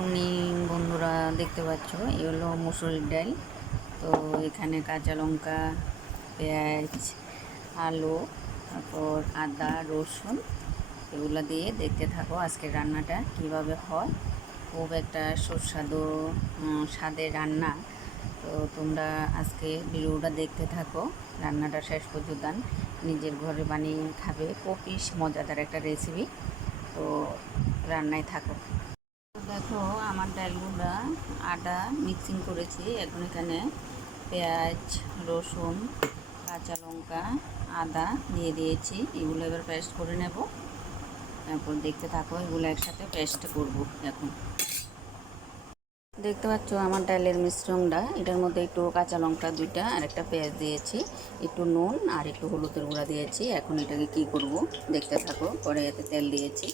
Morning বন্ধুরা, দেখতে পাচ্ছ এই হলো মুসুরির ডাল। তো এখানে কাঁচা লঙ্কা, পেঁয়াজ, আলু, তারপর আদা, রসুন এগুলো দিয়ে দেখতে থাকো আজকের রান্নাটা কিভাবে হয়। খুব একটা সুস্বাদু স্বাদের রান্না। তো তোমরা আজকে ভিডিওটা দেখতে থাকো, রান্নাটা শেষ পর্যন্ত নিজের ঘরে বানিয়ে খাবে। খুবই মজাদার একটা রেসিপি। তো রান্নায় থাকো। দেখো আমার ডালগুলা আটা মিক্সিং করেছি। এখন এখানে পেঁয়াজ, রসুন, কাঁচা লঙ্কা, আদা দিয়ে দিয়েছি। এগুলো এবার পেস্ট করে নেব। তারপর দেখতে থাকো, এগুলো একসাথে পেস্ট করব। এখন দেখতে পাচ্ছ আমার ডালের মিশ্রণটা। এটার মধ্যে একটু কাঁচা লঙ্কা দুইটা আর একটা পেঁয়াজ দিয়েছি, একটু নুন আর একটু হলুদের গুঁড়া দিয়েছি। এখন এটাকে কি করব দেখতে থাকো। কড়াইতে তেল দিয়েছি।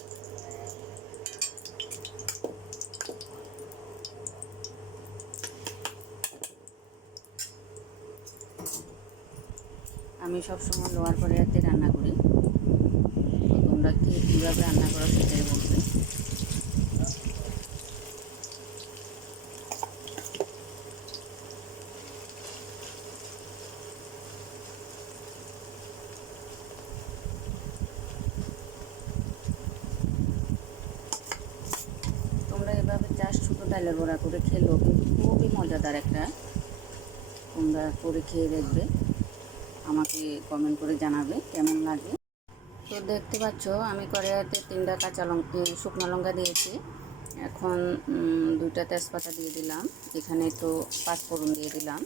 আমি সবসময় লোয়ার কড়াইতে রান্না করি। তো তোমরা কীভাবে রান্না করো সেটাই বলবে। তোমরা এভাবে জাস্ট শুধু ডালের বড়া করে খেলেও কিন্তু খুবই মজাদার একটা। তোমরা করে খেয়ে দেখবে, আমাকে কমেন্ট করে জানাবে কেমন লাগে। তো দেখতে পাচ্ছ আমি কড়াইতে 3টা কাঁচা লঙ্কা, শুকনো লঙ্কা দিয়েছি। এখন 2টা তেজপাতা দিয়ে দিলাম। এখানে একটু পাঁচফোড়ন দিয়ে দিলাম।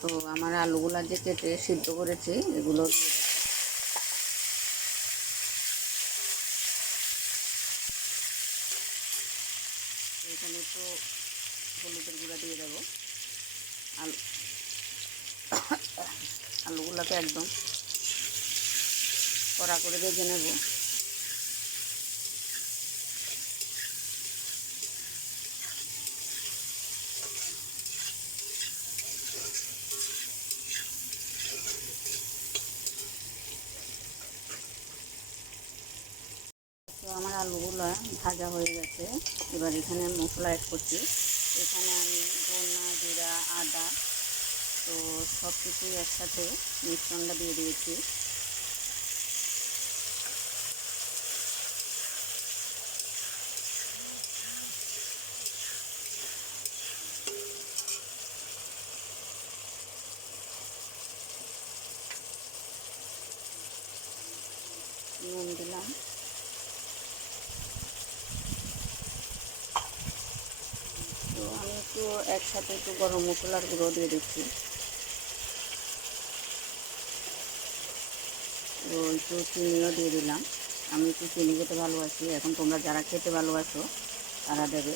তো আমার আলুগুলা যে কেটে সিদ্ধ করেছি এগুলো দিয়ে দেবো। এখানে একটু হলুদের গুঁড়া দিয়ে দেবো। আলুগুলাকে একদম কড়া করে ভেজে নেব। তো আমার আলুগুলো ভাজা হয়ে গেছে। এবার এখানে মশলা অ্যাড করছি। এখানে আমি ধনা, জিরা, আদা, তো সব কিছুই একসাথে মিশ্রণটা দিয়ে দিয়েছি। নুন দিলাম। তো আমি একটু একসাথে একটু গরম মশলার গুঁড়ো দিয়ে দিচ্ছি। তো একটু চিনিও দিয়ে দিলাম। আমি একটু চিনি খেতে ভালোবাসি। এখন তোমরা যারা খেতে ভালোবাসো তারা দেবে।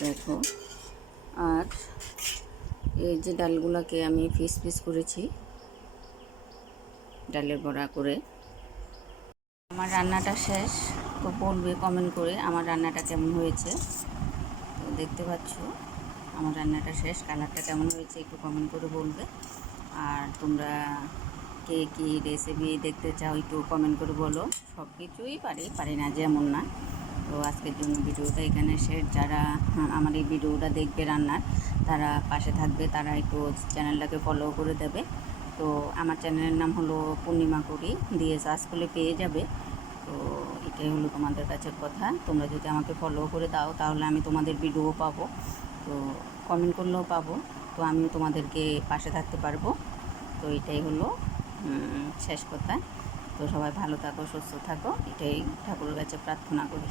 দেখো, আর এই যে ডালগুলোকে আমি পিস পিস করেছি ডালের বড়া করে। আমার রান্নাটা শেষ। তো বলবে কমেন্ট করে আমার রান্নাটা কেমন হয়েছে। তো দেখতে পাচ্ছ আমার রান্নাটা শেষ। কালারটা কেমন হয়েছে একটু কমেন্ট করে বলবে। আর তোমরা কে কী রেসিপি দেখতে চাও একটু কমেন্ট করে বলো। সব কিছুই পারি না, যেমন না। তো আজকের জন্য ভিডিওটা এখানে শেষ। যারা আমার এই ভিডিওটা দেখবে রান্নার, তারা পাশে থাকবে, তারা একটু চ্যানেলটাকে ফলো করে দেবে। তো আমার চ্যানেলের নাম হলো পূর্ণিমা করি, দিয়ে সার্চ করলে পেয়ে যাবে। তো এটাই হলো তোমাদের কাছে কথা। তোমরা যদি আমাকে ফলো করে দাও তাহলে আমি তোমাদের ভিডিও পাবো, তো কমেন্ট করলেও পাবো। তো আমিও তোমাদেরকে পাশে থাকতে পারবো। তো এটাই হলো শেষ কথা। তো সবাই ভালো থাকো, সুস্থ থাকো, এটাই ঠাকুরের কাছে প্রার্থনা করি।